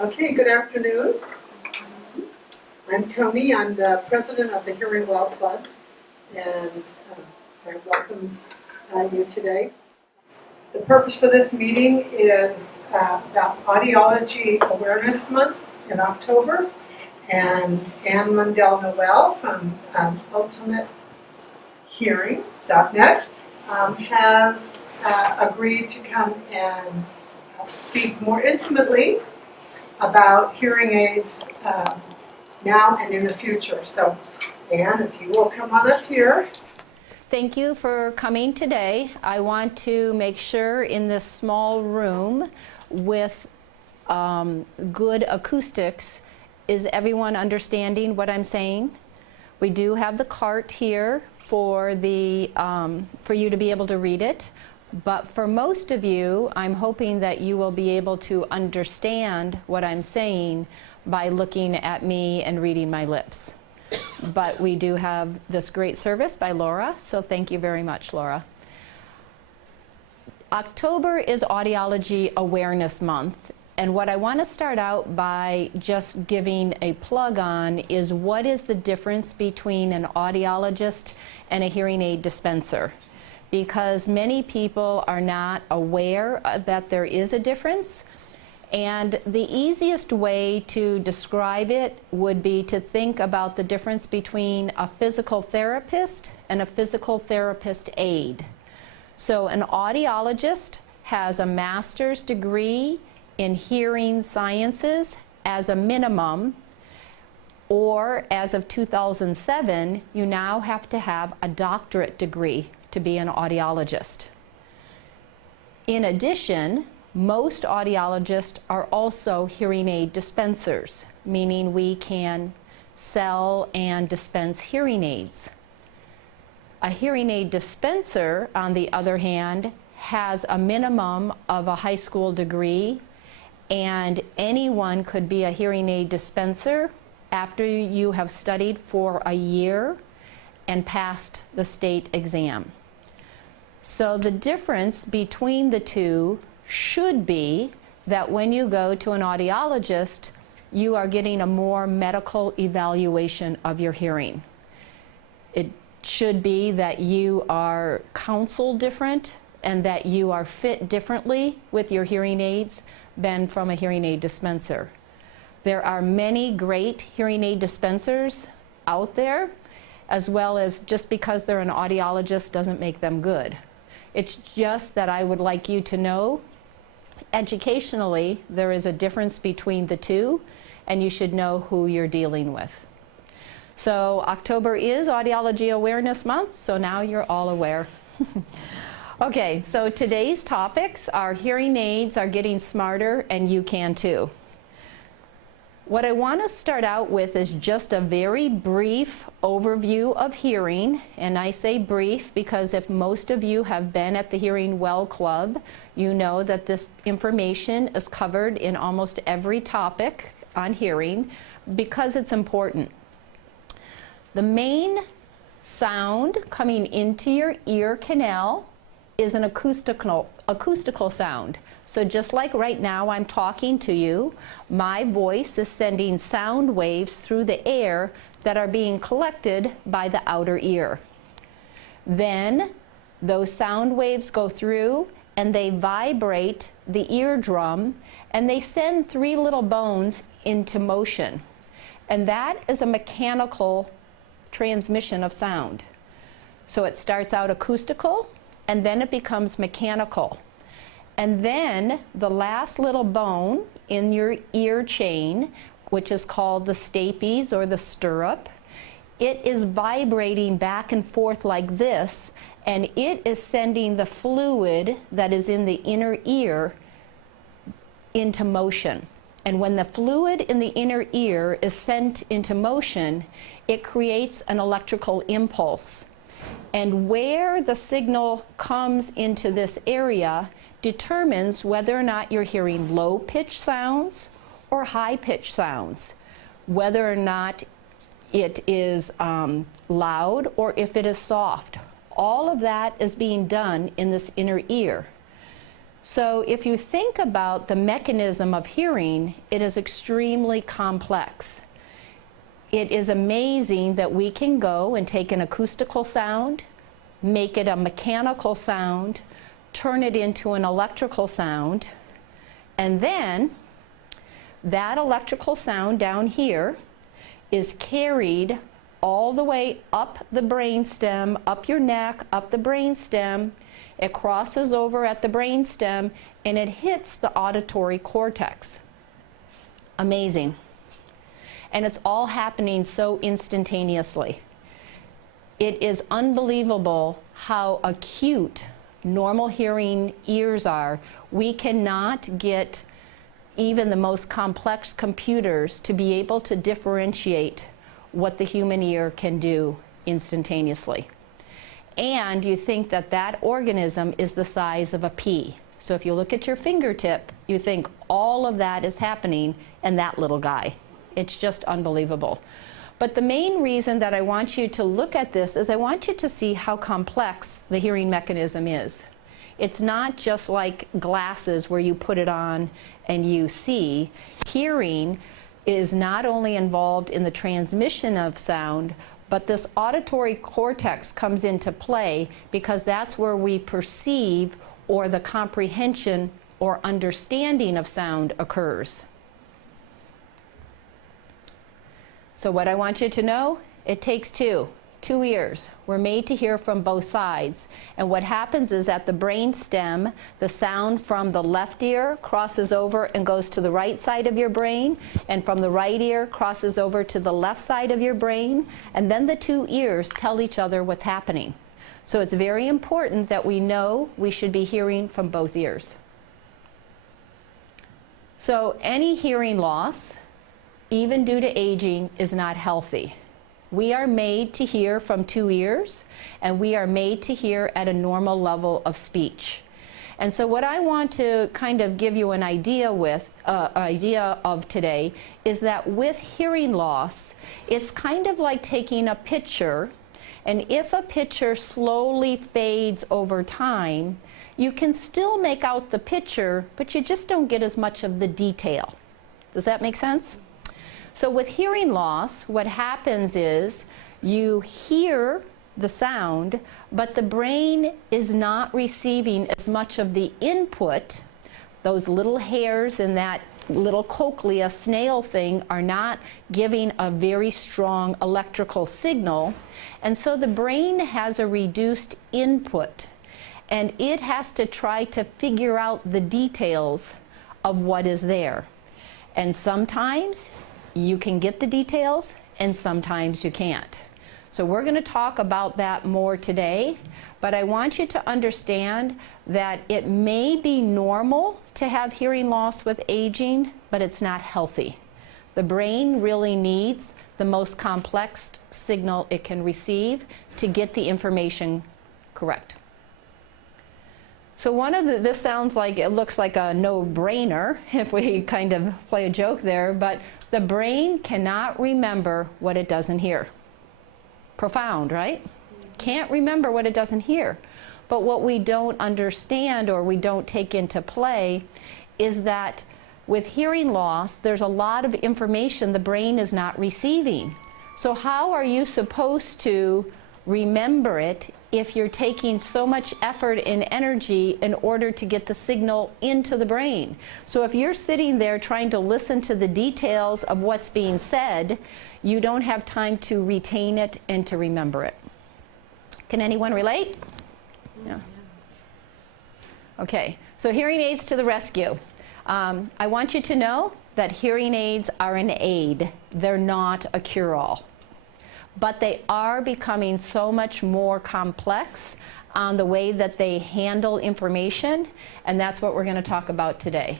Okay, good afternoon. I'm Tony. I'm the president of the Hearing Well Club, and I welcome you today. The purpose for this meeting is the Audiology Awareness Month in October, and Anne Mundell-Noel from UltimateHearing.net has agreed to come and speak more intimately about hearing aids now and in the future. So, Anne, if you will come on up here. Thank you for coming today. I want to make sure in this small room with good acoustics, is everyone understanding what I'm saying? We do have the cart here for you to be able to read it. But for most of you, I'm hoping that you will be able to understand what I'm saying by looking at me and reading my lips. But we do have this great service by Laura, so thank you very much, Laura. October is Audiology Awareness Month, and what I want to start out by just giving a plug on is what is the difference between an audiologist and a hearing aid dispenser. Because many people are not aware that there is a difference. And the easiest way to describe it would be to think about the difference between a physical therapist and a physical therapist aide. So an audiologist has a master's degree in hearing sciences as a minimum, or as of 2007, you now have to have a doctorate degree to be an audiologist. In addition, most audiologists are also hearing aid dispensers, meaning we can sell and dispense hearing aids. A hearing aid dispenser, on the other hand, has a minimum of a high school degree, and anyone could be a hearing aid dispenser after you have studied for a year and passed the state exam. So the difference between the two should be that when you go to an audiologist, you are getting a more medical evaluation of your hearing. It should be that you are counseled different and that you are fit differently with your hearing aids than from a hearing aid dispenser. There are many great hearing aid dispensers out there, as well as just because they're an audiologist doesn't make them good. It's just that I would like you to know, educationally, there is a difference between the two, and you should know who you're dealing with. So October is Audiology Awareness Month, so now you're all aware. Okay, so today's topics are hearing aids are getting smarter, and you can too. What I want to start out with is just a very brief overview of hearing, and I say brief because if most of you have been at the Hearing Well Club, you know that this information is covered in almost every topic on hearing because it's important. The main sound coming into your ear canal is an acoustical sound. So just like right now I'm talking to you, my voice is sending sound waves through the air that are being collected by the outer ear. Then those sound waves go through and they vibrate the eardrum and they send three little bones into motion. And that is a mechanical transmission of sound. So it starts out acoustical and then it becomes mechanical. And then the last little bone in your ear chain, which is called the stapes or the stirrup, it is vibrating back and forth like this, and it is sending the fluid that is in the inner ear into motion. And when the fluid in the inner ear is sent into motion, it creates an electrical impulse. And where the signal comes into this area determines whether or not you're hearing low-pitched sounds or high-pitched sounds, whether or not it is loud or if it is soft. All of that is being done in this inner ear. So if you think about the mechanism of hearing, it is extremely complex. It is amazing that we can go and take an acoustical sound, make it a mechanical sound, turn it into an electrical sound, and then that electrical sound down here is carried all the way up the brainstem, up your neck, up the brainstem. It crosses over at the brainstem and it hits the auditory cortex. Amazing. And it's all happening so instantaneously. It is unbelievable how acute normal hearing ears are. We cannot get even the most complex computers to be able to differentiate what the human ear can do instantaneously. And you think that that organism is the size of a pea. So if you look at your fingertip, you think all of that is happening in that little guy. It's just unbelievable. But the main reason that I want you to look at this is I want you to see how complex the hearing mechanism is. It's not just like glasses where you put it on and you see. Hearing is not only involved in the transmission of sound, but this auditory cortex comes into play because that's where we perceive or the comprehension or understanding of sound occurs. So what I want you to know, it takes two ears. We're made to hear from both sides. And what happens is at the brain stem, the sound from the left ear crosses over and goes to the right side of your brain, and from the right ear crosses over to the left side of your brain, and then the two ears tell each other what's happening. So it's very important that we know we should be hearing from both ears. So any hearing loss, even due to aging, is not healthy. We are made to hear from two ears, and we are made to hear at a normal level of speech. And so what I want to kind of give you an idea of today is that with hearing loss, it's kind of like taking a picture, and if a picture slowly fades over time, you can still make out the picture, but you just don't get as much of the detail. Does that make sense? So with hearing loss, what happens is you hear the sound, but the brain is not receiving as much of the input. Those little hairs in that little cochlea snail thing are not giving a very strong electrical signal. And so the brain has a reduced input, and it has to try to figure out the details of what is there. And sometimes you can get the details, and sometimes you can't. So we're going to talk about that more today, but I want you to understand that it may be normal to have hearing loss with aging, but it's not healthy. The brain really needs the most complex signal it can receive to get the information correct. So this sounds like, it looks like a no-brainer if we kind of play a joke there, but the brain cannot remember what it doesn't hear. Profound, right? Can't remember what it doesn't hear. But what we don't understand or we don't take into play is that with hearing loss, there's a lot of information the brain is not receiving. So how are you supposed to remember it if you're taking so much effort and energy in order to get the signal into the brain? So if you're sitting there trying to listen to the details of what's being said, you don't have time to retain it and to remember it. Can anyone relate? Yeah. Okay, so hearing aids to the rescue. I want you to know that hearing aids are an aid. They're not a cure-all. But they are becoming so much more complex on the way that they handle information, and that's what we're going to talk about today.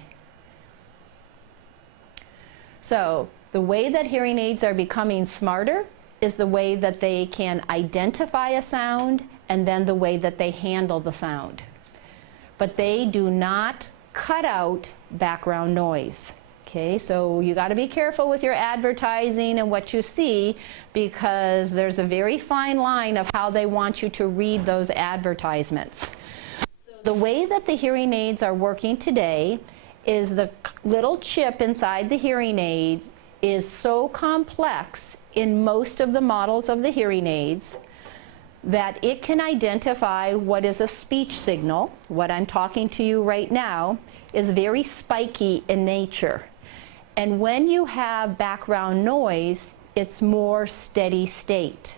So the way that hearing aids are becoming smarter is the way that they can identify a sound and then the way that they handle the sound. But they do not cut out background noise. Okay, so you got to be careful with your advertising and what you see, because there's a very fine line of how they want you to read those advertisements. So The way that the hearing aids are working today is the little chip inside the hearing aids is so complex in most of the models of the hearing aids that it can identify what is a speech signal. What I'm talking to you right now is very spiky in nature. And when you have background noise, it's more steady state.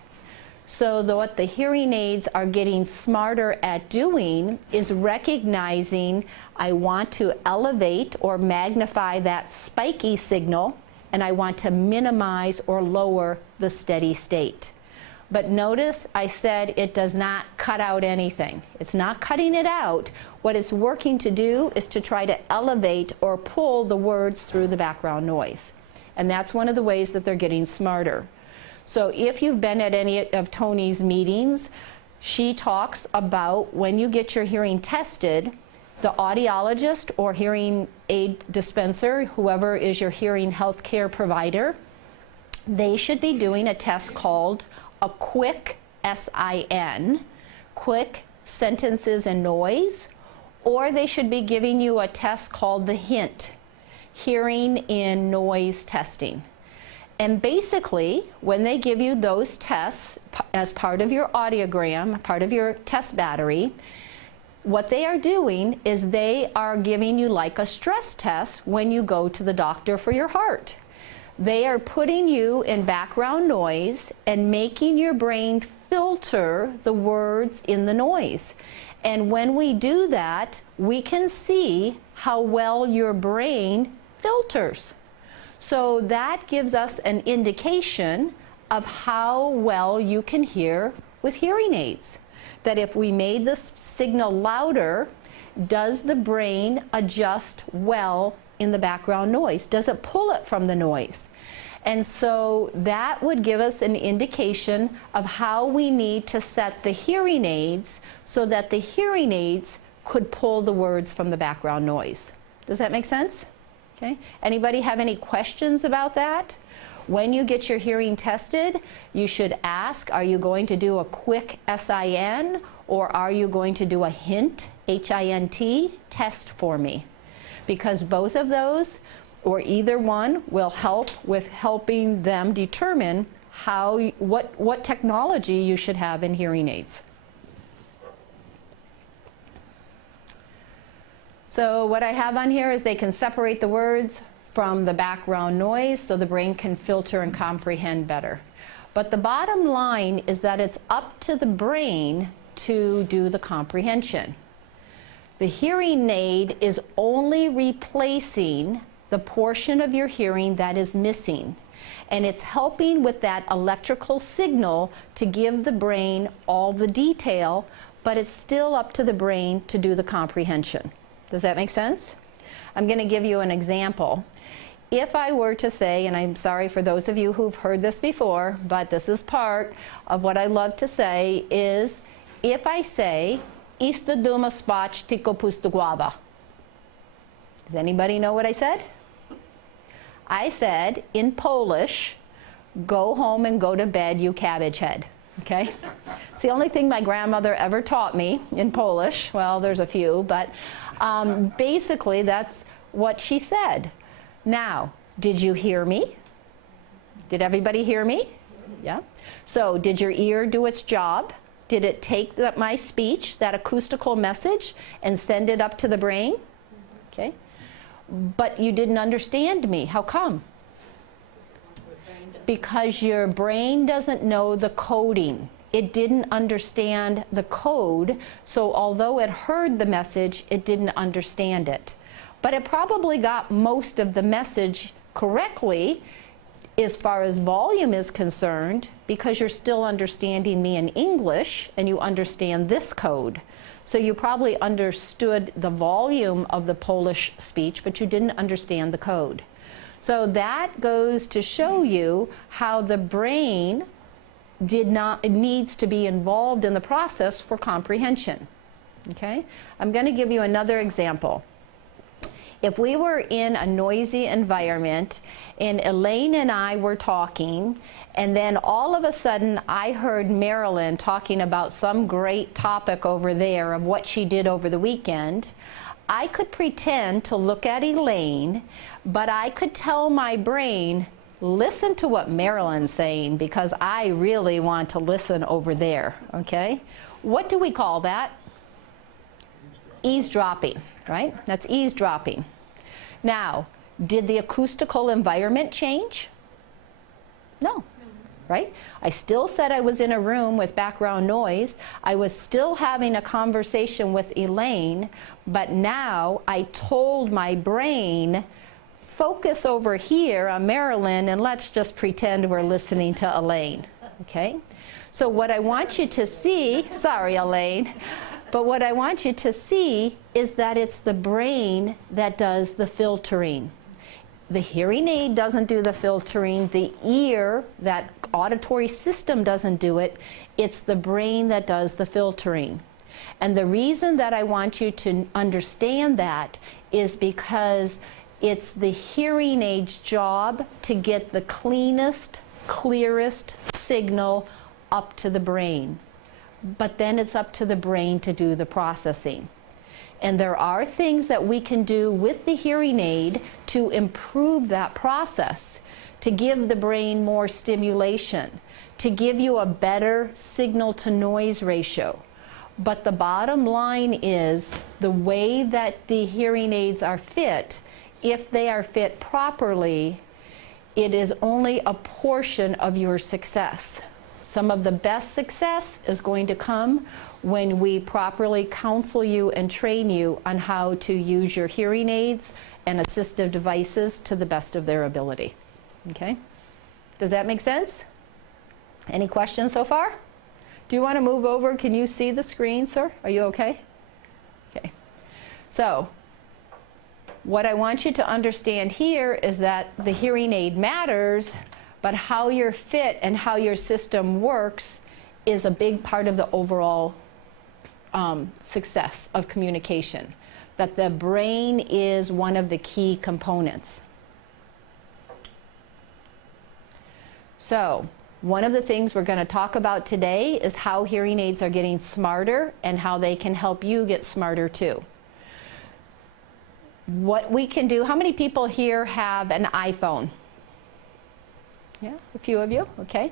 So what the hearing aids are getting smarter at doing is recognizing I want to elevate or magnify that spiky signal, and I want to minimize or lower the steady state. But notice I said it does not cut out anything. It's not cutting it out. What it's working to do is to try to elevate or pull the words through the background noise. And that's one of the ways that they're getting smarter. So if you've been at any of Tony's meetings, she talks about when you get your hearing tested, the audiologist or hearing aid dispenser, whoever is your hearing health care provider, they should be doing a test called a quick SIN, quick sentences and noise, or they should be giving you a test called the HINT, hearing in noise testing. And basically, when they give you those tests as part of your audiogram, part of your test battery, what they are doing is they are giving you like a stress test when you go to the doctor for your heart. They are putting you in background noise and making your brain filter the words in the noise. And when we do that, we can see how well your brain filters. So that gives us an indication of how well you can hear with hearing aids. That if we made the signal louder, does the brain adjust well in the background noise? Does it pull it from the noise? And so that would give us an indication of how we need to set the hearing aids so that the hearing aids could pull the words from the background noise. Does that make sense? Okay. Anybody have any questions about that? When you get your hearing tested, you should ask, are you going to do a quick SIN or are you going to do a HINT, H-I-N-T, test for me? Because both of those, or either one, will help with helping them determine what technology you should have in hearing aids. So what I have on here is they can separate the words from the background noise so the brain can filter and comprehend better. But the bottom line is that it's up to the brain to do the comprehension. The hearing aid is only replacing the portion of your hearing that is missing. And it's helping with that electrical signal to give the brain all the detail, but it's still up to the brain to do the comprehension. Does that make sense? I'm going to give you an example. If I were to say, and I'm sorry for those of you who've heard this before, but this is part of what I love to say, is if I say, Ista duma spać tylko pusto guava. Does anybody know what I said? I said, in Polish, go home and go to bed, you cabbage head. Okay? It's the only thing my grandmother ever taught me in Polish. Well, there's a few, but basically that's what she said. Now, did you hear me? Did everybody hear me? Yeah. So did your ear do its job? Did it take my speech, that acoustical message, and send it up to the brain? Okay. But you didn't understand me. How come? Because your brain doesn't know the coding. It didn't understand the code, so although it heard the message, it didn't understand it. But it probably got most of the message correctly as far as volume is concerned, because you're still understanding me in English and you understand this code. So you probably understood the volume of the Polish speech, but you didn't understand the code. So that goes to show you how the brain needs to be involved in the process for comprehension. Okay? I'm going to give you another example. if we were in a noisy environment and Elaine and I were talking, and then all of a sudden I heard Marilyn talking about some great topic over there of what she did over the weekend, I could pretend to look at Elaine, but I could tell my brain, listen to what Marilyn's saying because I really want to listen over there, okay? What do we call that? Eavesdropping, right? That's eavesdropping. Now, did the acoustical environment change? No, right? I still said I was in a room with background noise. I was still having a conversation with Elaine, but now I told my brain, focus over here on Marilyn and let's just pretend we're listening to Elaine, okay? So what I want you to see, sorry Elaine, but what I want you to see is that it's the brain that does the filtering. The hearing aid doesn't do the filtering, the ear, that auditory system doesn't do it, it's the brain that does the filtering. And the reason that I want you to understand that is because it's the hearing aid's job to get the cleanest, clearest signal up to the brain. But then it's up to the brain to do the processing. And there are things that we can do with the hearing aid to improve that process, to give the brain more stimulation, to give you a better signal to noise ratio. But the bottom line is the way that the hearing aids are fit, if they are fit properly, it is only a portion of your success. Some of the best success is going to come when we properly counsel you and train you on how to use your hearing aids and assistive devices to the best of their ability. Okay? Does that make sense? Any questions so far? Do you want to move over? Can you see the screen, sir? Are you okay? Okay. So, what I want you to understand here is that the hearing aid matters, but how you're fit and how your system works is a big part of the overall success of communication. That the brain is one of the key components. So, one of the things we're going to talk about today is how hearing aids are getting smarter and how they can help you get smarter too. What we can do, how many people here have an iPhone? Yeah, a few of you, okay.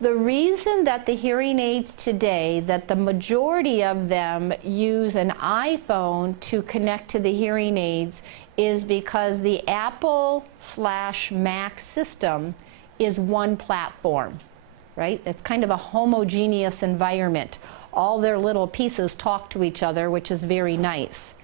The reason that the hearing aids today, that the majority of them use an iPhone to connect to the hearing aids is because the Apple/Mac system is one platform, right? It's kind of a homogeneous environment. All their little pieces talk to each other, which is very nice.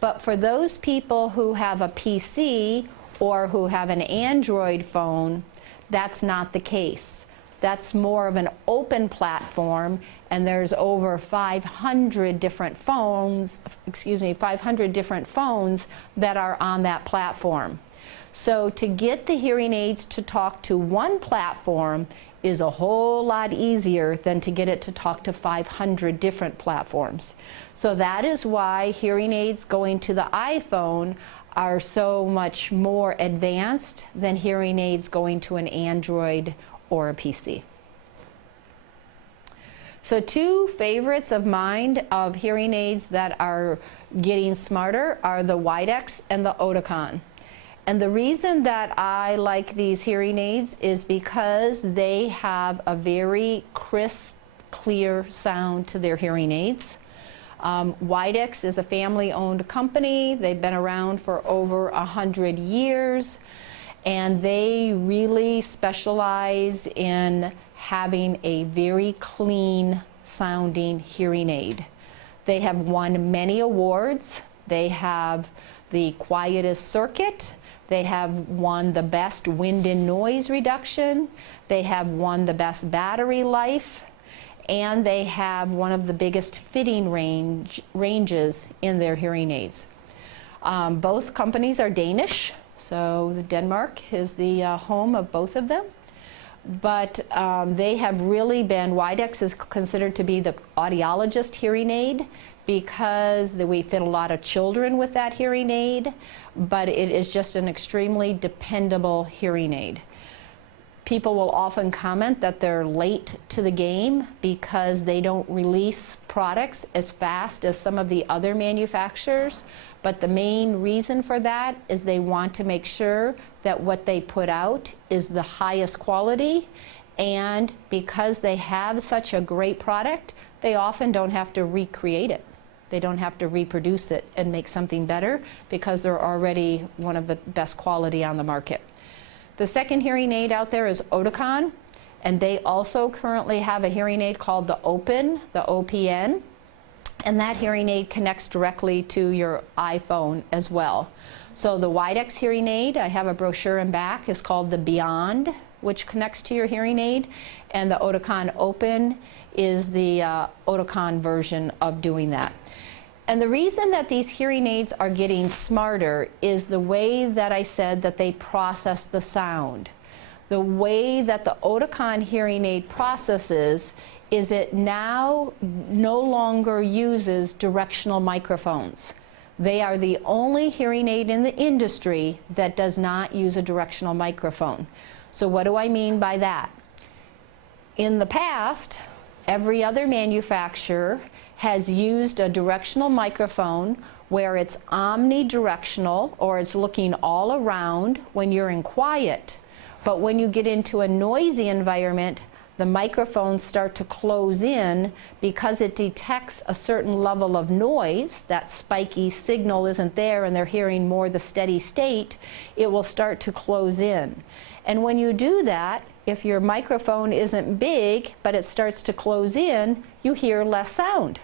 But for those people who have a PC or who have an Android phone, that's not the case. That's more of an open platform, and there's over 500 different phones, 500 different phones that are on that platform. So to get the hearing aids to talk to one platform is a whole lot easier than to get it to talk to 500 different platforms. So that is why hearing aids going to the iPhone are so much more advanced than hearing aids going to an Android or a PC. So two favorites of mine of hearing aids that are getting smarter are the Widex and the Oticon. And the reason that I like these hearing aids is because they have a very crisp, clear sound to their hearing aids. Widex is a family-owned company. They've been around for over 100 years, and they really specialize in having a very clean sounding hearing aid. They have won many awards. They have the quietest circuit. They have won the best wind and noise reduction. They have won the best battery life. And they have one of the biggest fitting ranges in their hearing aids. Both companies are Danish, so Denmark is the home of both of them. But they have really been, Widex is considered to be the audiologist hearing aid because we fit a lot of children with that hearing aid, but it is just an extremely dependable hearing aid. People will often comment that they're late to the game because they don't release products as fast as some of the other manufacturers, but the main reason for that is they want to make sure that what they put out is the highest quality, and because they have such a great product, they often don't have to recreate it. They don't have to reproduce it and make something better because they're already one of the best quality on the market. The second hearing aid out there is Oticon, and they also currently have a hearing aid called the Open, the OPN, and that hearing aid connects directly to your iPhone as well. So the Widex hearing aid, I have a brochure in back, is called the Beyond, which connects to your hearing aid, and the Oticon Open is the Oticon version of doing that. And the reason that these hearing aids are getting smarter is the way that I said that they process the sound. The way that the Oticon hearing aid processes is it now no longer uses directional microphones. They are the only hearing aid in the industry that does not use a directional microphone. So what do I mean by that? In the past, every other manufacturer has used a directional microphone where it's omnidirectional, or it's looking all around when you're in quiet. But when you get into a noisy environment, the microphones start to close in because it detects a certain level of noise. That spiky signal isn't there and they're hearing more the steady state. It will start to close in. And when you do that, if your microphone isn't big but it starts to close in, you hear less sound.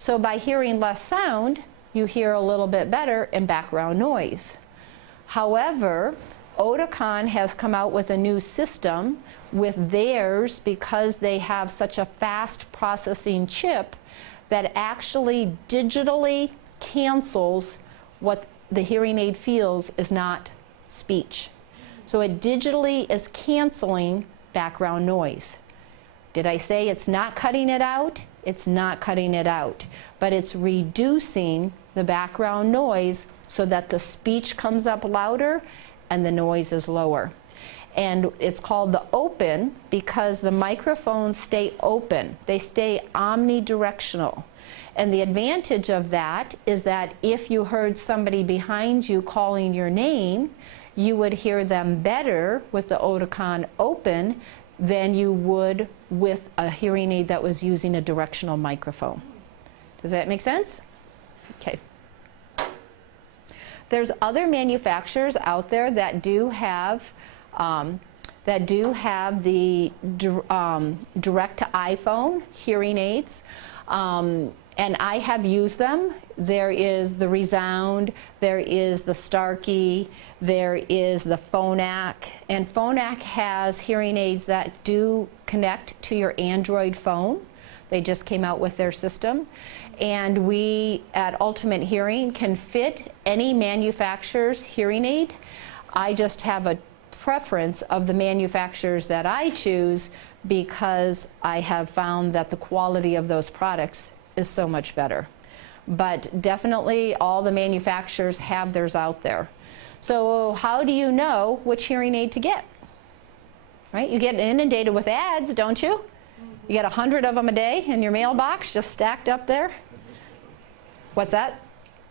So by hearing less sound, you hear a little bit better in background noise. However, Oticon has come out with a new system with theirs, because they have such a fast processing chip that actually digitally cancels what the hearing aid feels is not speech. So it digitally is canceling background noise. Did I say it's not cutting it out? It's not cutting it out, but it's reducing the background noise so that the speech comes up louder and the noise is lower. And it's called the Open because the microphones stay open. They stay omnidirectional. And the advantage of that is that if you heard somebody behind you calling your name, you would hear them better with the Oticon Open than you would with a hearing aid that was using a directional microphone. Does that make sense? Okay. There's other manufacturers out there that do have the direct to iPhone hearing aids, and I have used them. There is the Resound, there is the Starkey, there is the Phonak, and Phonak has hearing aids that do connect to your Android phone. They just came out with their system. And we at Ultimate Hearing can fit any manufacturer's hearing aid. I just have a preference of the manufacturers that I choose because I have found that the quality of those products is so much better. But definitely all the manufacturers have theirs out there. So how do you know which hearing aid to get? Right? You get inundated with ads, don't you? You get 100 of them a day in your mailbox, just stacked up there. What's that?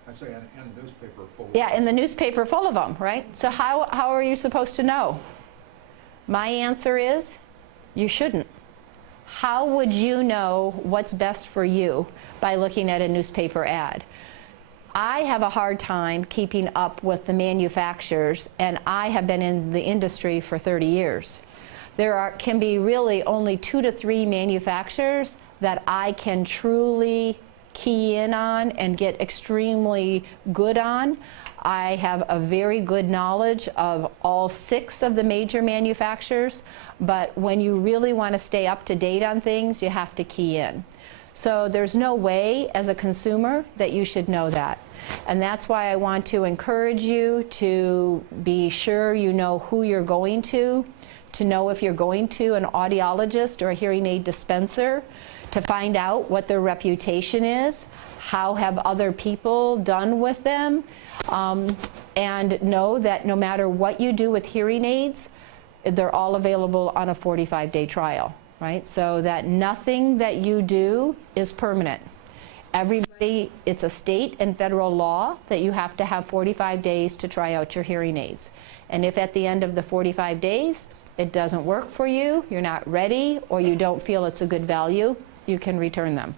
I say in a newspaper full of Yeah, in the newspaper full of them, right? So how are you supposed to know? My answer is, you shouldn't. How would you know what's best for you by looking at a newspaper ad? I have a hard time keeping up with the manufacturers, and I have been in the industry for 30 years. There can be really only 2 to 3 manufacturers that I can truly key in on and get extremely good on. I have a very good knowledge of all 6 of the major manufacturers, but when you really want to stay up to date on things, you have to key in. So there's no way as a consumer that you should know that. And that's why I want to encourage you to be sure you know who you're going to to know if you're going to an audiologist or a hearing aid dispenser, to find out what their reputation is, how have other people done with them, and know that no matter what you do with hearing aids, they're all available on a 45-day trial, right? So that nothing that you do is permanent. Everybody, it's a state and federal law that you have to have 45 days to try out your hearing aids. And if at the end of the 45 days it doesn't work for you, you're not ready, or you don't feel it's a good value, you can return them.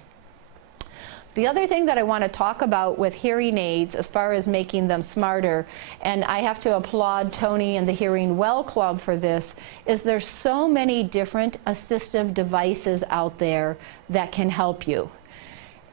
The other thing that I want to talk about with hearing aids as far as making them smarter, and I have to applaud Tony and the Hearing Well Club for this, is there's so many different assistive devices out there that can help you.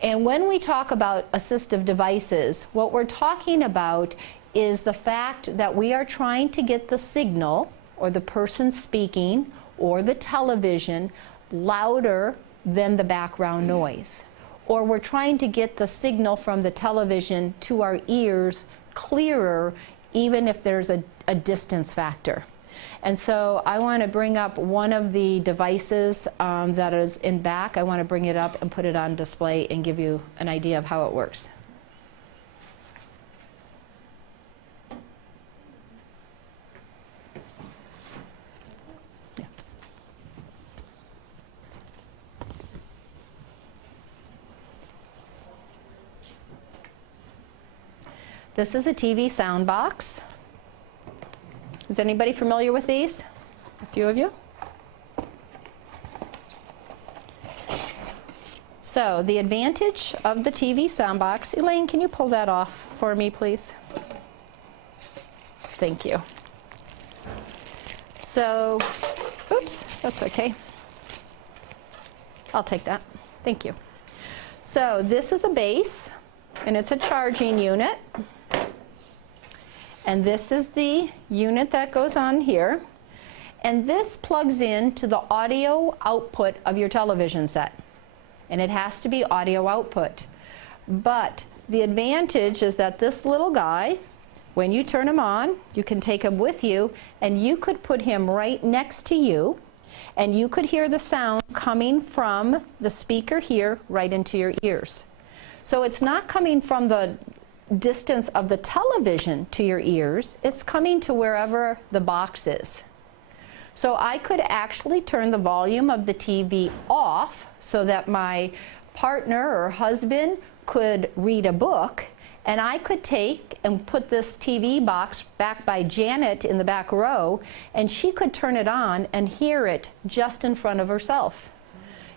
And when we talk about assistive devices, what we're talking about is the fact that we are trying to get the signal, or the person speaking, or the television, louder than the background noise. Or we're trying to get the signal from the television to our ears clearer, even if there's a distance factor. And so I want to bring up one of the devices that is in back. I want to bring it up and put it on display and give you an idea of how it works. This is a TV sound box. Is anybody familiar with these? A few of you? So the advantage of the TV sound box, Elaine, can you pull that off for me, please? Thank you. So, oops, that's okay. I'll take that. Thank you. So this is a base, and it's a charging unit. And this is the unit that goes on here. And this plugs in to the audio output of your television set. And it has to be audio output. But the advantage is that this little guy, when you turn him on, you can take him with you, and you could put him right next to you, and you could hear the sound coming from the speaker here right into your ears. So it's not coming from the distance of the television to your ears, it's coming to wherever the box is. So I could actually turn the volume of the TV off so that my partner or husband could read a book, and I could take and put this TV box back by Janet in the back row, and she could turn it on and hear it just in front of herself.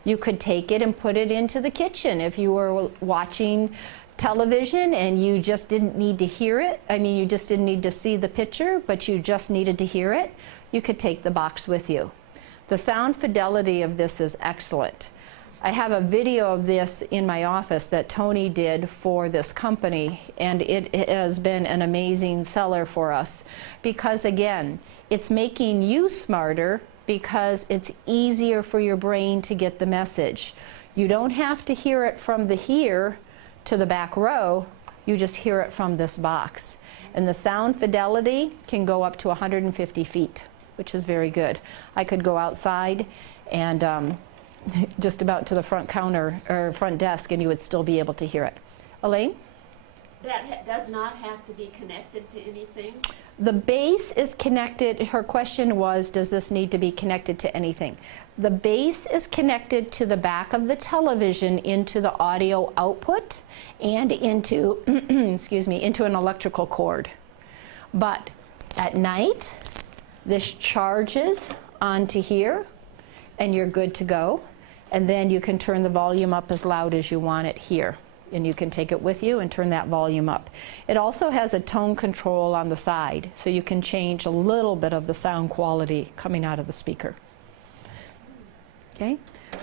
You could take it and put it into the kitchen if you were watching television and you just didn't need to hear it. I mean, you just didn't need to see the picture, but you just needed to hear it. You could take the box with you. The sound fidelity of this is excellent. I have a video of this in my office that Tony did for this company, and it has been an amazing seller for us because, again, it's making you smarter because it's easier for your brain to get the message. You don't have to hear it from the here to the back row, you just hear it from this box. And the sound fidelity can go up to 150 feet, which is very good. I could go outside and just about to the front counter or front desk and you would still be able to hear it. Elaine? That does not have to be connected to anything? The base is connected. Her question was, does this need to be connected to anything? The base is connected to the back of the television into the audio output and into, excuse me, into an electrical cord. But at night, this charges onto here and you're good to go. And then you can turn the volume up as loud as you want it here. And you can take it with you and turn that volume up. It also has a tone control on the side, so you can change a little bit of the sound quality coming out of the speaker. Okay?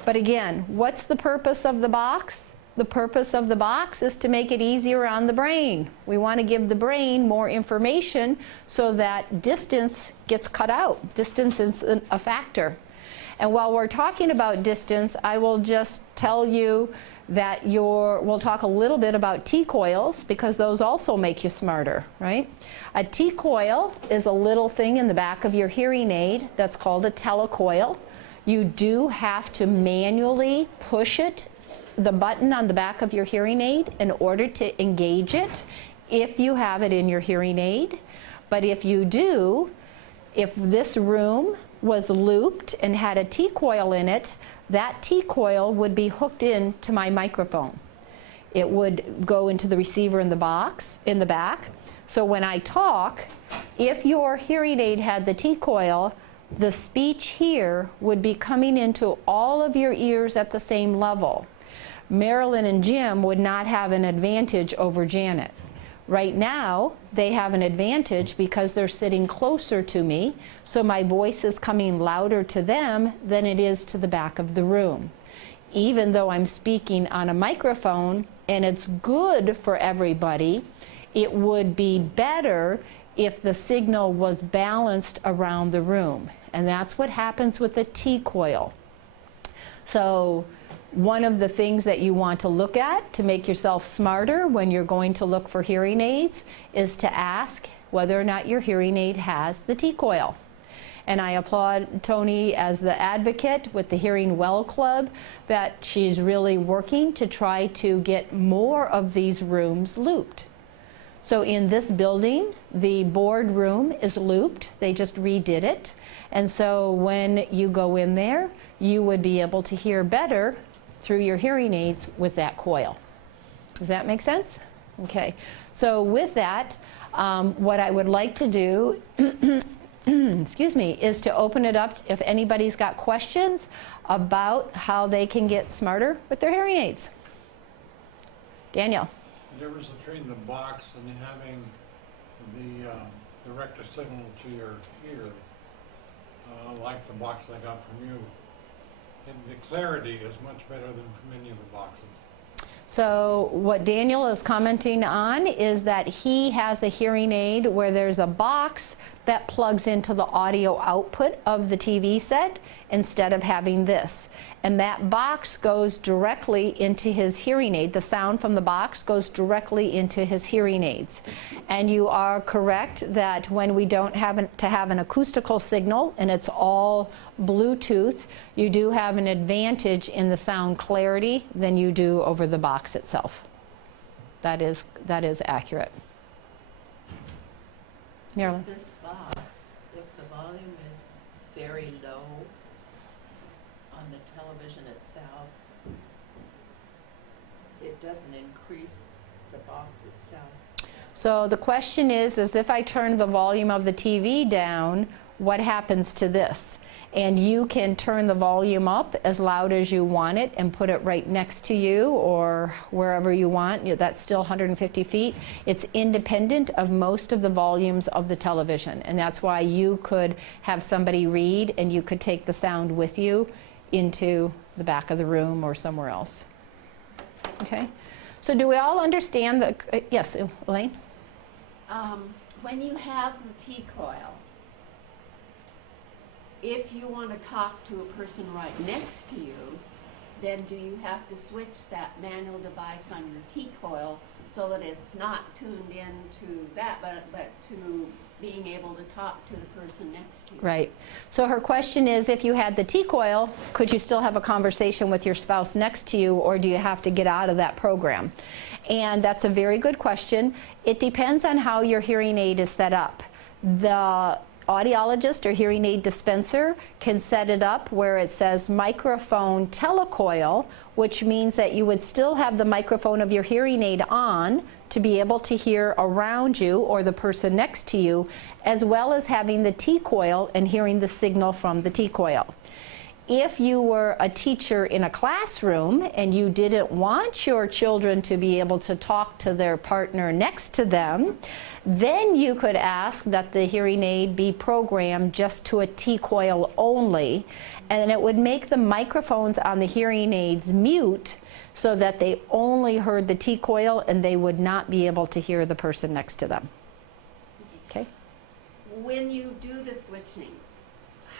But again, what's the purpose of the box? The purpose of the box is to make it easier on the brain. We want to give the brain more information so that distance gets cut out. Distance is a factor. And while we're talking about distance, I will just tell you that we'll talk a little bit about T-Coils because those also make you smarter, right? A T-Coil is a little thing in the back of your hearing aid that's called a telecoil. You do have to manually push it, the button on the back of your hearing aid, in order to engage it if you have it in your hearing aid. But if you do, if this room was looped and had a T-coil in it, that T-coil would be hooked into my microphone. It would go into the receiver in the box, in the back. So when I talk, if your hearing aid had the T-coil, the speech here would be coming into all of your ears at the same level. Marilyn and Jim would not have an advantage over Janet. Right now, they have an advantage because they're sitting closer to me, so my voice is coming louder to them than it is to the back of the room. Even though I'm speaking on a microphone and it's good for everybody, it would be better if the signal was balanced around the room. And that's what happens with a T-coil. So one of the things that you want to look at to make yourself smarter when you're going to look for hearing aids is to ask whether or not your hearing aid has the T-coil. And I applaud Tony as the advocate with the Hearing Well Club that she's really working to try to get more of these rooms looped. So in this building, the board room is looped. They just redid it. And so when you go in there, you would be able to hear better through your hearing aids with that coil. Does that make sense? Okay. So with that, what I would like to do excuse me, is to open it up if anybody's got questions about how they can get smarter with their hearing aids. Daniel. The difference between the box and having the direct signal to your ear, like the box I got from you, and the clarity is much better than from any of the boxes. So what Daniel is commenting on is that he has a hearing aid where there's a box that plugs into the audio output of the TV set instead of having this. And that box goes directly into his hearing aid. The sound from the box goes directly into his hearing aids. And you are correct that when we don't have to have an acoustical signal and it's all Bluetooth, you do have an advantage in the sound clarity than you do over the box itself. That is accurate. Marilyn. This box, if the volume is very low on the television itself, it doesn't increase the box itself. So the question is if I turn the volume of the TV down, what happens to this? And you can turn the volume up as loud as you want it and put it right next to you or wherever you want. That's still 150 feet. It's independent of most of the volumes of the television. And that's why you could have somebody read and you could take the sound with you into the back of the room or somewhere else. Okay? So do we all understand the, yes, Elaine? When you have the T-coil, if you want to talk to a person right next to you, then do you have to switch that manual device on your T-coil so that it's not tuned into that, but to being able to talk to the person next to you? Right. So her question is, if you had the T-coil, could you still have a conversation with your spouse next to you, or do you have to get out of that program? And that's a very good question. It depends on how your hearing aid is set up. The audiologist or hearing aid dispenser can set it up where it says microphone telecoil, which means that you would still have the microphone of your hearing aid on to be able to hear around you or the person next to you, as well as having the T-coil and hearing the signal from the T-coil. If you were a teacher in a classroom and you didn't want your children to be able to talk to their partner next to them, then you could ask that the hearing aid be programmed just to a T-coil only, and it would make the microphones on the hearing aids mute so that they only heard the T-coil and they would not be able to hear the person next to them. Okay? When you do the switching,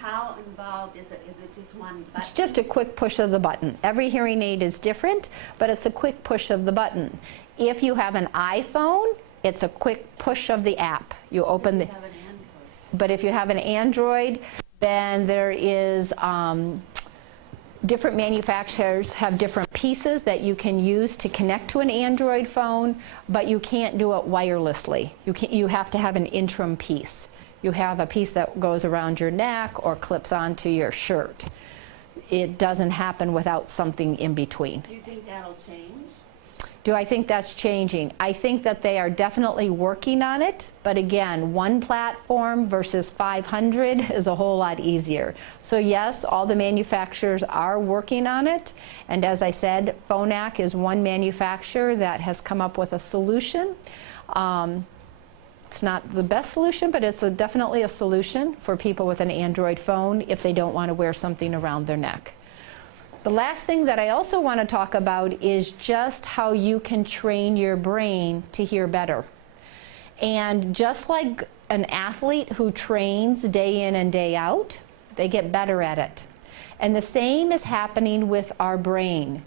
how involved is it? Is it just one button? It's just a quick push of the button. Every hearing aid is different, but it's a quick push of the button. If you have an iPhone, it's a quick push of the app. You open the, Have an Android. but if you have an Android, then there is different manufacturers have different pieces that you can use to connect to an Android phone, but you can't do it wirelessly. You have to have an interim piece. You have a piece that goes around your neck or clips onto your shirt. It doesn't happen without something in between. Do you think that'll change? Do I think that's changing? I think that they are definitely working on it, but again, one platform versus 500 is a whole lot easier. So yes, all the manufacturers are working on it, and as I said, Phonak is one manufacturer that has come up with a solution. It's not the best solution, but it's definitely a solution for people with an Android phone if they don't want to wear something around their neck. The last thing that I also want to talk about is just how you can train your brain to hear better. And just like an athlete who trains day in and day out, they get better at it. And the same is happening with our brain.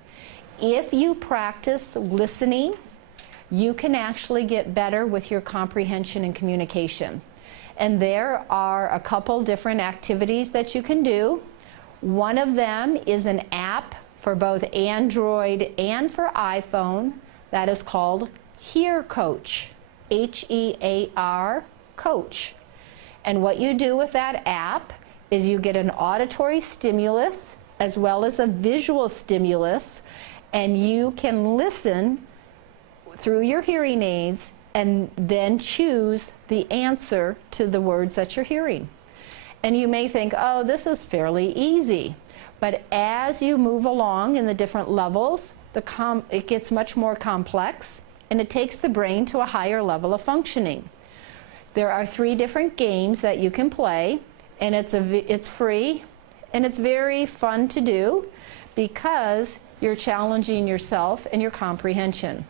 If you practice listening, you can actually get better with your comprehension and communication. And there are a couple different activities that you can do. One of them is an app for both Android and for iPhone that is called Hear Coach, H-E-A-R, Coach. And what you do with that app is you get an auditory stimulus as well as a visual stimulus, and you can listen through your hearing aids and then choose the answer to the words that you're hearing. And you may think, oh, this is fairly easy. But as you move along in the different levels, it gets much more complex, and it takes the brain to a higher level of functioning. There are 3 different games that you can play, and it's free, and it's very fun to do because you're challenging yourself and your comprehension.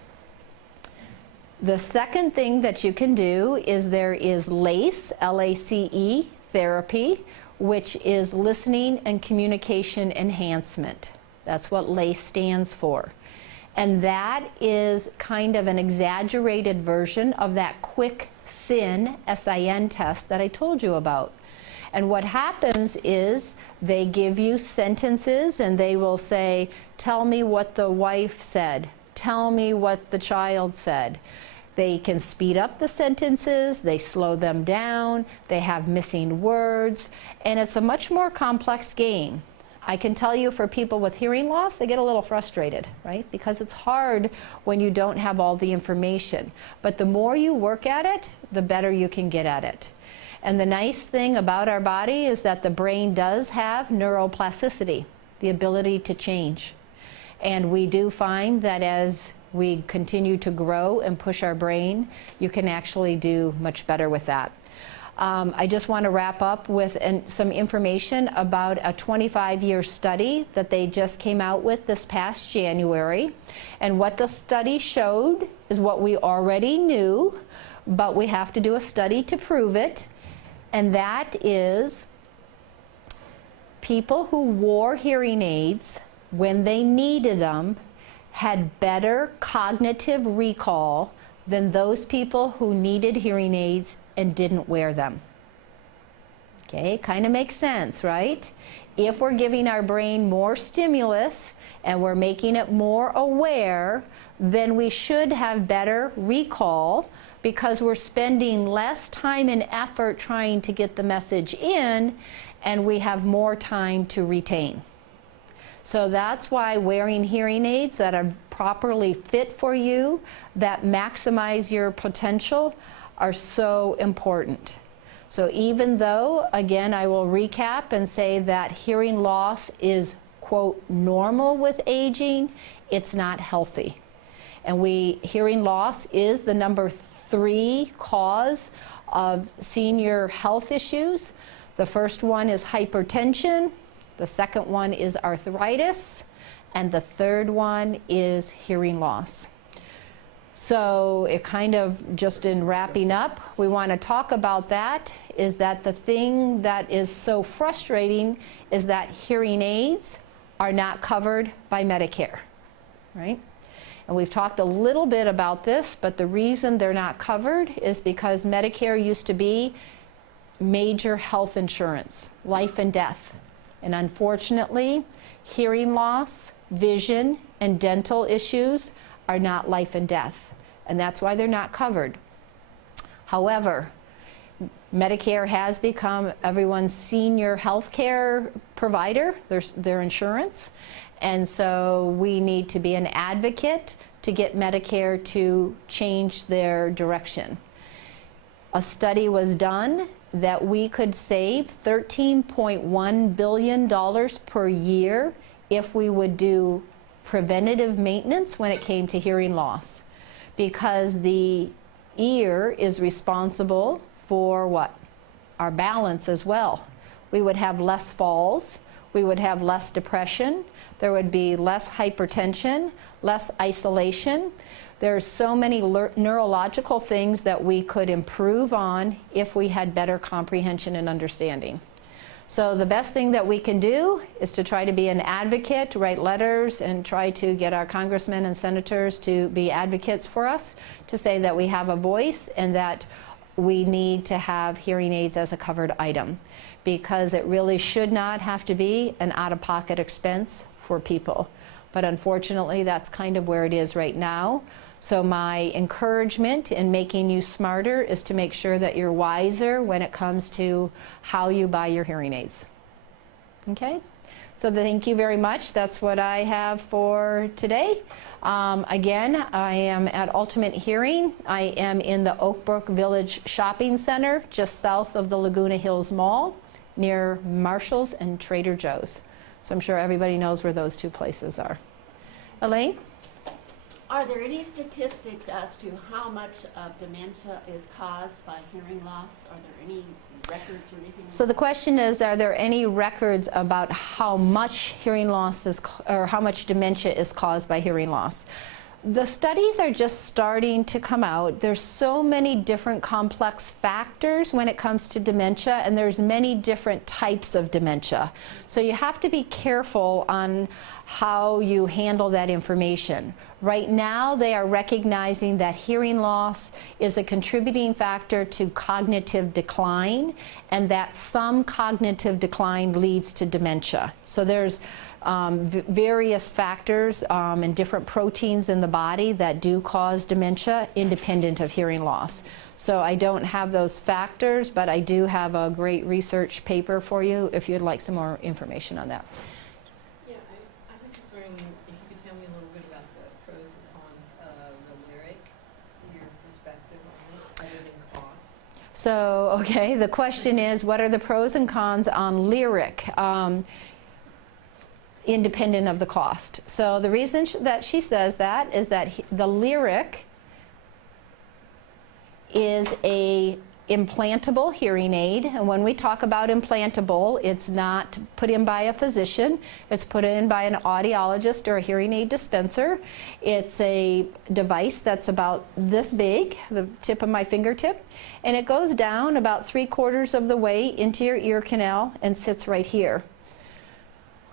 The second thing that you can do is there is LACE, L-A-C-E, therapy, which is listening and communication enhancement. That's what LACE stands for. And that is kind of an exaggerated version of that quick SIN, S-I-N test that I told you about. And what happens is they give you sentences and they will say, tell me what the wife said, tell me what the child said. They can speed up the sentences, they slow them down, they have missing words, and it's a much more complex game. I can tell you for people with hearing loss, they get a little frustrated, right? Because it's hard when you don't have all the information. But the more you work at it, the better you can get at it. And the nice thing about our body is that the brain does have neuroplasticity, the ability to change. And we do find that as we continue to grow and push our brain, you can actually do much better with that. I just want to wrap up with some information about a 25-year study that they just came out with this past January. And what the study showed is what we already knew, but we have to do a study to prove it. And that is people who wore hearing aids when they needed them had better cognitive recall than those people who needed hearing aids and didn't wear them. Okay, kind of makes sense, right? If we're giving our brain more stimulus and we're making it more aware, then we should have better recall because we're spending less time and effort trying to get the message in, and we have more time to retain. So that's why wearing hearing aids that are properly fit for you, that maximize your potential, are so important. So even though, again, I will recap and say that hearing loss is, quote, normal with aging, it's not healthy. And hearing loss is the number 3 cause of senior health issues. The first one is hypertension. The second one is arthritis, and the third one is hearing loss. So it kind of, just in wrapping up, we want to talk about that, is that the thing that is so frustrating is that hearing aids are not covered by Medicare, right? And we've talked a little bit about this, but the reason they're not covered is because Medicare used to be major health insurance, life and death. And unfortunately, hearing loss, vision, and dental issues are not life and death, and that's why they're not covered. However, Medicare has become everyone's senior health care provider, their insurance, and so we need to be an advocate to get Medicare to change their direction. A study was done that we could save $13.1 billion per year if we would do preventative maintenance when it came to hearing loss, because the ear is responsible for what? Our balance as well. We would have less falls, we would have less depression, there would be less hypertension, less isolation. There are so many neurological things that we could improve on if we had better comprehension and understanding. So the best thing that we can do is to try to be an advocate, write letters, and try to get our congressmen and senators to be advocates for us, to say that we have a voice and that we need to have hearing aids as a covered item, because it really should not have to be an out-of-pocket expense for people. But unfortunately, that's kind of where it is right now. So my encouragement in making you smarter is to make sure that you're wiser when it comes to how you buy your hearing aids. Okay? So thank you very much. That's what I have for today. Again, I am at Ultimate Hearing. I am in the Oak Brook Village Shopping Center, just south of the Laguna Hills Mall, near Marshall's and Trader Joe's. So I'm sure everybody knows where those two places are. Elaine? Are there any statistics as to how much of dementia is caused by hearing loss? Are there any records or anything? So the question is, are there any records about how much hearing loss is, or how much dementia is caused by hearing loss? The studies are just starting to come out. There's so many different complex factors when it comes to dementia, and there's many different types of dementia. So you have to be careful on how you handle that information. Right now, they are recognizing that hearing loss is a contributing factor to cognitive decline, and that some cognitive decline leads to dementia. So there's various factors and different proteins in the body that do cause dementia independent of hearing loss. So I don't have those factors, but I do have a great research paper for you if you'd like some more information on that. Yeah, I was just wondering if you could tell me a little bit about the pros and cons of the lyric, your perspective on it, other than cost. So, okay, the question is, what are the pros and cons on lyric? Independent of the cost. So the reason that she says that is that the lyric is a implantable hearing aid, and when we talk about implantable, it's not put in by a physician, it's put in by an audiologist or a hearing aid dispenser. It's a device that's about this big, the tip of my fingertip, and it goes down about 3/4 of the way into your ear canal and sits right here.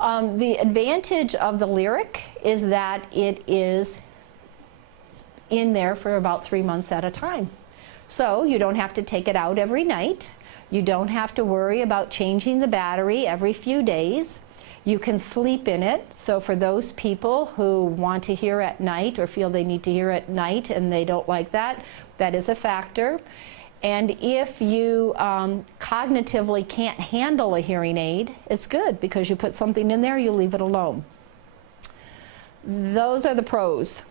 The advantage of the lyric is that it is in there for about 3 months at a time. So you don't have to take it out every night. You don't have to worry about changing the battery every few days. You can sleep in it. So for those people who want to hear at night or feel they need to hear at night and they don't like that, that is a factor. And if you cognitively can't handle a hearing aid, it's good because you put something in there, you leave it alone. Those are the pros.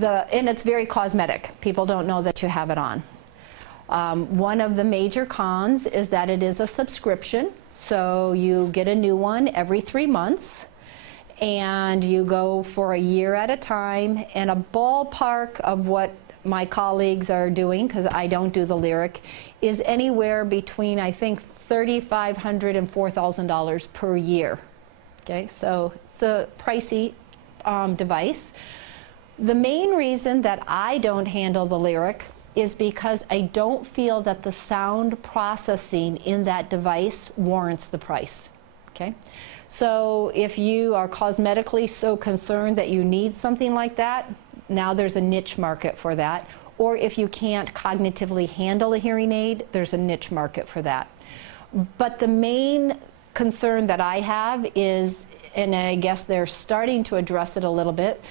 And it's very cosmetic. People don't know that you have it on. One of the major cons is that it is a subscription. So you get a new one every 3 months. And you go for a year at a time. And a ballpark of what my colleagues are doing, because I don't do the lyric, is anywhere between, I think, $3,500 and $4,000 per year. Okay, so it's a pricey device. The main reason that I don't handle the lyric is because I don't feel that the sound processing in that device warrants the price. Okay? So if you are cosmetically so concerned that you need something like that, now there's a niche market for that. Or if you can't cognitively handle a hearing aid, there's a niche market for that. But the main concern that I have is, and I guess they're starting to address it a little bit,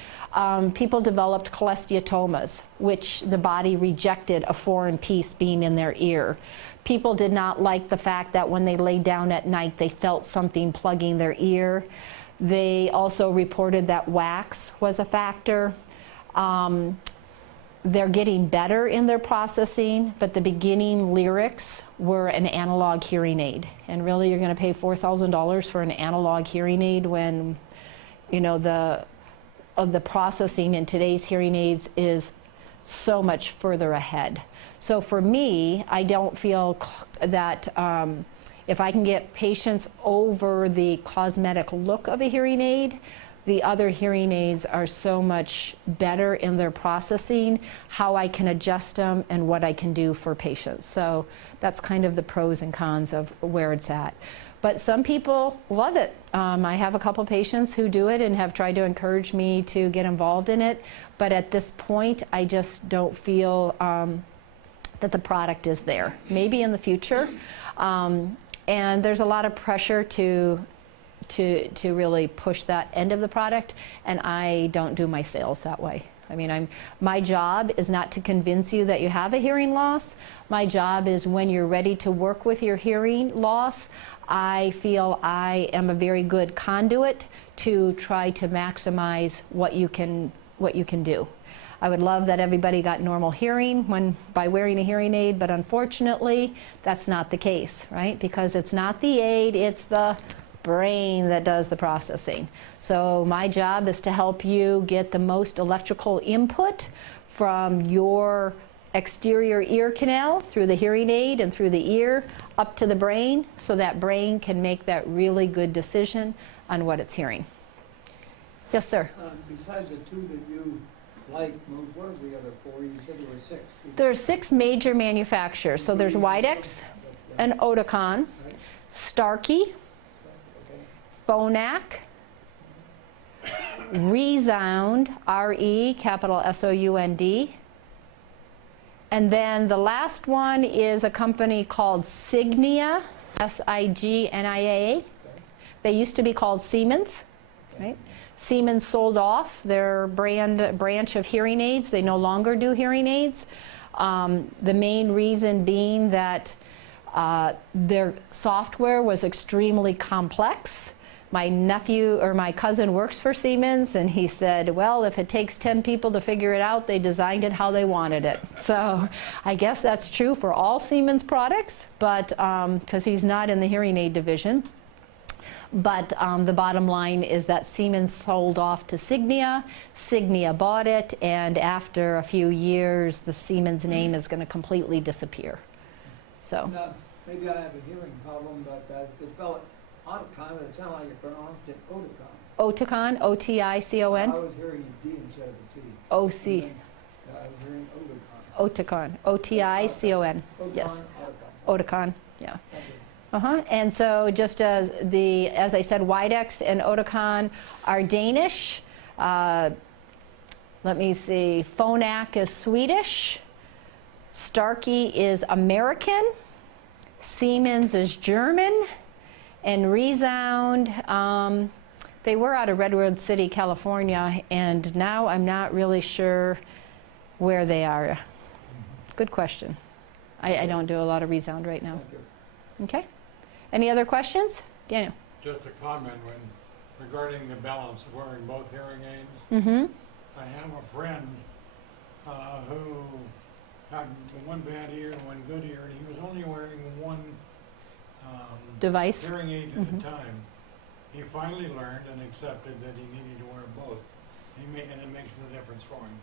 people developed cholesteatomas, which the body rejected a foreign piece being in their ear. People did not like the fact that when they lay down at night, they felt something plugging their ear. They also reported that wax was a factor. They're getting better in their processing, but the beginning lyrics were an analog hearing aid. And really, you're going to pay $4,000 for an analog hearing aid when, you know, the processing in today's hearing aids is so much further ahead. So for me, I don't feel that if I can get patients over the cosmetic look of a hearing aid, the other hearing aids are so much better in their processing, how I can adjust them and what I can do for patients. So that's kind of the pros and cons of where it's at. But some people love it. I have a couple patients who do it and have tried to encourage me to get involved in it. But at this point, I just don't feel that the product is there. Maybe in the future. And there's a lot of pressure to really push that end of the product, and I don't do my sales that way. I mean, my job is not to convince you that you have a hearing loss. My job is when you're ready to work with your hearing loss, I feel I am a very good conduit to try to maximize what you can do. I would love that everybody got normal hearing by wearing a hearing aid, but unfortunately, that's not the case, right? Because it's not the aid, it's the brain that does the processing. So my job is to help you get the most electrical input from your exterior ear canal through the hearing aid and through the ear up to the brain, so that brain can make that really good decision on what it's hearing. Yes, sir? Besides the two that you like most, what are the other four? You said there were six. There are 6 major manufacturers. So there's Widex and Oticon, Starkey, Phonak, Resound, R-E-S-O-U-N-D. And then the last one is a company called Signia, S-I-G-N-I-A. They used to be called Siemens, right? Siemens sold off their branch of hearing aids. They no longer do hearing aids. The main reason being that their software was extremely complex. My nephew or my cousin works for Siemens, and he said, well, if it takes 10 people to figure it out, they designed it how they wanted it. So I guess that's true for all Siemens products, but because he's not in the hearing aid division. But the bottom line is that Siemens sold off to Signia. Signia bought it, and after a few years, the Siemens name is going to completely disappear. So Maybe I have a hearing problem, but they spell it Oticon, but it sounds like you pronounced it Oticon. Oticon, O-T-I-C-O-N? I was hearing a D instead of a T. O-C. I was hearing Oticon, O-T-I-C-O-N. Yes, Oticon, yeah. Thank you. And so just as I said, Widex and Oticon are Danish. Let me see, Phonak is Swedish. Starkey is American. Siemens is German. And Resound, they were out of Redwood City, California, and now I'm not really sure where they are. Good question. I don't do a lot of Resound right now. Thank you. Okay. Any other questions? Daniel? Just a comment regarding the balance of wearing both hearing aids. Mm-hmm. I have a friend who had one bad ear and one good ear, and he was only wearing one Device? hearing aid at a time. He finally learned and accepted that he needed to wear both, and it makes the difference for him.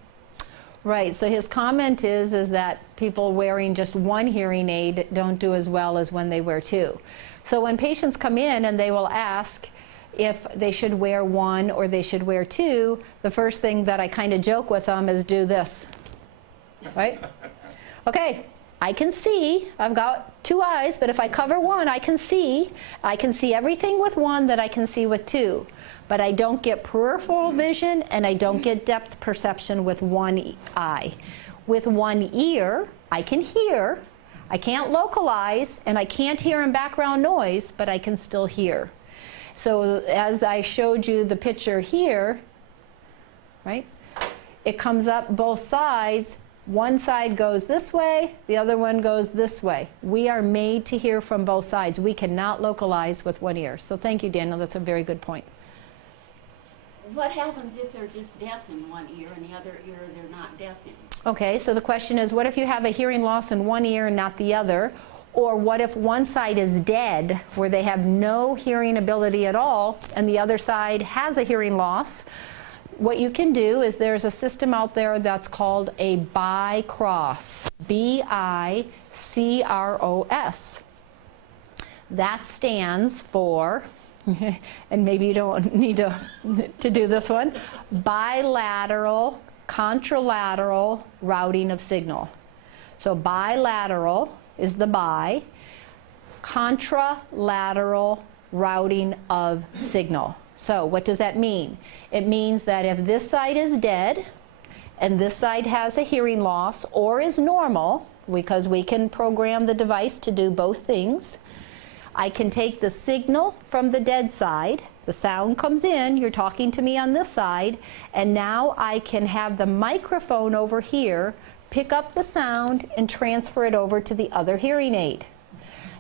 Right, so his comment is that people wearing just one hearing aid don't do as well as when they wear two. So when patients come in and they will ask, if they should wear one or they should wear two, the first thing that I kind of joke with them is do this, right? Okay, I can see, I've got two eyes, but if I cover one, I can see everything with one that I can see with two. But I don't get peripheral vision and I don't get depth perception with one eye. With one ear, I can hear. I can't localize and I can't hear in background noise, but I can still hear. So as I showed you the picture here, right? It comes up both sides. One side goes this way, the other one goes this way. We are made to hear from both sides. We cannot localize with one ear. So thank you, Daniel. That's a very good point. What happens if they're just deaf in one ear and the other ear they're not deaf in? Okay, so the question is, what if you have a hearing loss in one ear and not the other? Or what if one side is dead, where they have no hearing ability at all, and the other side has a hearing loss? What you can do is there's a system out there that's called a bicross, B-I-C-R-O-S. That stands for, and maybe you don't need to do this one, bilateral, contralateral routing of signal. So bilateral is the bi, contralateral routing of signal. So what does that mean? It means that if this side is dead and this side has a hearing loss or is normal, because we can program the device to do both things, I can take the signal from the dead side, the sound comes in, you're talking to me on this side, and now I can have the microphone over here pick up the sound and transfer it over to the other hearing aid.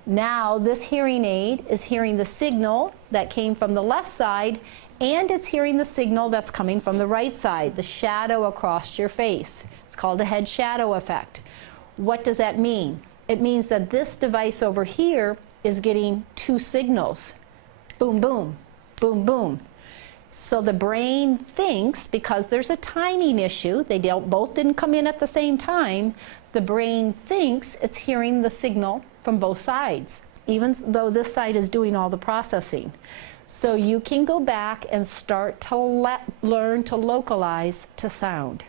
Now this hearing aid is hearing the signal that came from the left side, and it's hearing the signal that's coming from the right side, the shadow across your face. It's called a head shadow effect. What does that mean? It means that this device over here is getting two signals. Boom, boom, boom, boom. So the brain thinks, because there's a timing issue, they both didn't come in at the same time, the brain thinks it's hearing the signal from both sides, even though this side is doing all the processing. So you can go back and start to learn to localize to sound.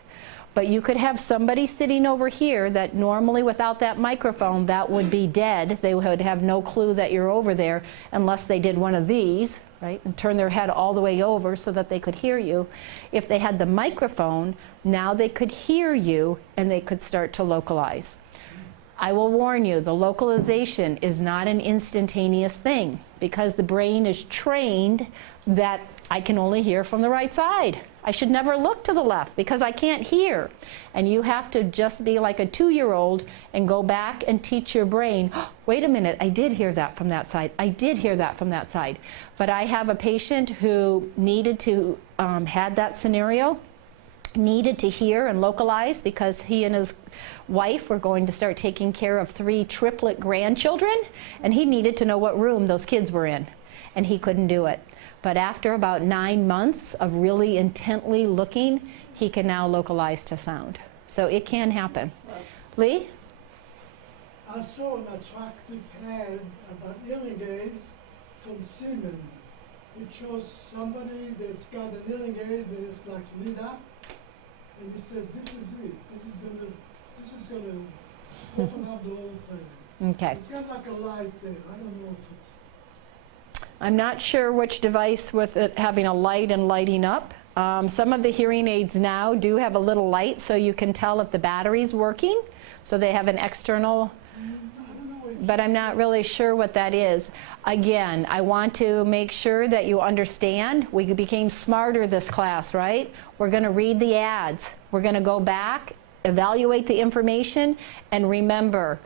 But you could have somebody sitting over here that normally without that microphone, that would be dead. They would have no clue that you're over there unless they did one of these, right, and turn their head all the way over so that they could hear you. If they had the microphone, now they could hear you and they could start to localize. I will warn you, the localization is not an instantaneous thing because the brain is trained that I can only hear from the right side. I should never look to the left because I can't hear. And you have to just be like a 2-year-old and go back and teach your brain, oh, wait a minute, I did hear that from that side. I did hear that from that side. But I have a patient who needed to, had that scenario, needed to hear and localize because he and his wife were going to start taking care of 3 triplet grandchildren, and he needed to know what room those kids were in, and he couldn't do it. But after about 9 months of really intently looking, he can now localize to sound. So it can happen. Lee? I saw an attractive ad about hearing aids from Siemens. It shows somebody that's got an hearing aid that is like lit up, and it says, "This is it. This is gonna open up the whole thing." Okay. It's got like a light there. I don't know if it's. I'm not sure which device with it having a light and lighting up. Some of the hearing aids now do have a little light so you can tell if the battery's working. So they have an external, but I'm not really sure what that is. Again, I want to make sure that you understand. We became smarter this class, right? We're going to read the ads. We're going to go back, evaluate the information, and remember,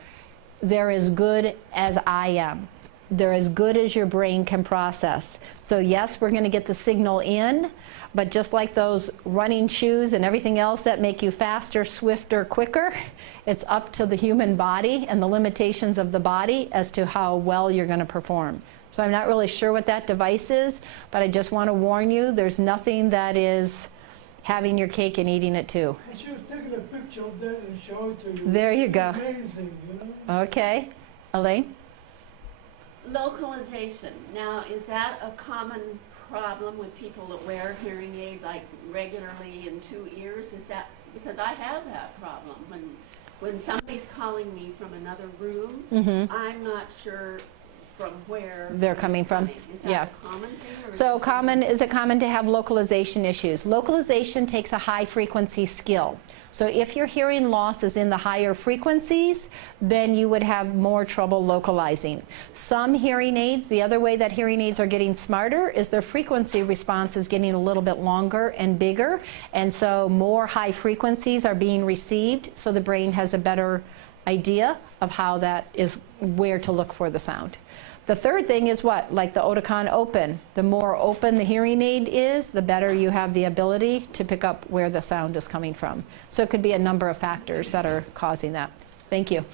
they're as good as I am. They're as good as your brain can process. So yes, we're going to get the signal in, but just like those running shoes and everything else that make you faster, swifter, quicker, it's up to the human body and the limitations of the body as to how well you're going to perform. So I'm not really sure what that device is, but I just want to warn you, there's nothing that is having your cake and eating it too. I should have taken a picture of that and show it to you. There you go. Amazing, you know? Okay. Elaine? Localization. Now, is that a common problem with people that wear hearing aids like regularly in 2 ears? Is that, because I have that problem. When somebody's calling me from another room, I'm not sure from where They're coming from. Is that Yeah. a common thing? Or So is is it common to have localization issues? Localization takes a high frequency skill. So if your hearing loss is in the higher frequencies, then you would have more trouble localizing. Some hearing aids, the other way that hearing aids are getting smarter is their frequency response is getting a little bit longer and bigger, and so more high frequencies are being received, so the brain has a better idea of how that is, where to look for the sound. The third thing is what? Like the Oticon Open. The more open the hearing aid is, the better you have the ability to pick up where the sound is coming from. So it could be a number of factors that are causing that. Thank you.